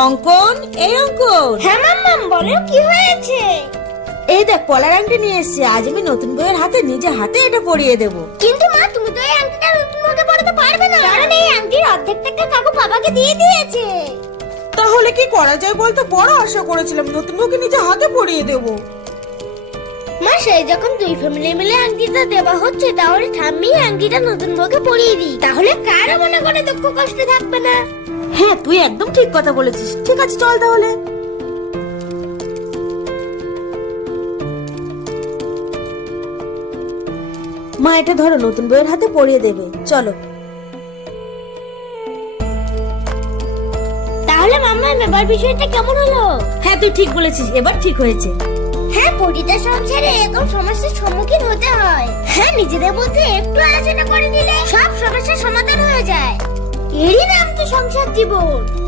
অঙ্কন এই অঙ্কন। হ্যাঁ মাম্মাম বলো কি হয়েছে? এই দেখ পলার আংটি নিয়ে এসেছি। আজ আমি নতুন বইয়ের হাতে নিজে হাতে এটা পরিয়ে দেব। কিন্তু মা তুমি তো এই আংটিটা নতুন মুখে পড়াতে পারবে না। কারণ এই আংটির অর্ধেক টাকা কাকু বাবাকে দিয়ে দিয়েছে। তাহলে কি করা যায় বলতে? বড় আশা করেছিলাম নতুন বউকে নিজে হাতে পরিয়ে দেব। মা সেই যখন দুই ফ্যামিলি মিলে আংটিটা দেওয়া হচ্ছে তাহলে ঠাম্মি আংটিটা নতুন বউকে পরিয়ে দিই। তাহলে কারও মনে করে দুঃখ কষ্ট থাকবে না। হ্যাঁ তুই একদম ঠিক কথা বলেছিস। ঠিক আছে চল তাহলে। মা এটা ধরো নতুন বইয়ের হাতে পরিয়ে দেবে। চলো। তাহলে মাম্মা এবার বিষয়টা কেমন হলো? হ্যাঁ তুই ঠিক বলেছিস এবার ঠিক হয়েছে। হ্যাঁ পরিতা সংসারে এরকম সমস্যার সম্মুখীন হতে হয়। হ্যাঁ নিজেদের মধ্যে একটু আলোচনা করে নিলে সব সমস্যার সমাধান হয়ে যায়। এরই নাম তো সংসার জীবন।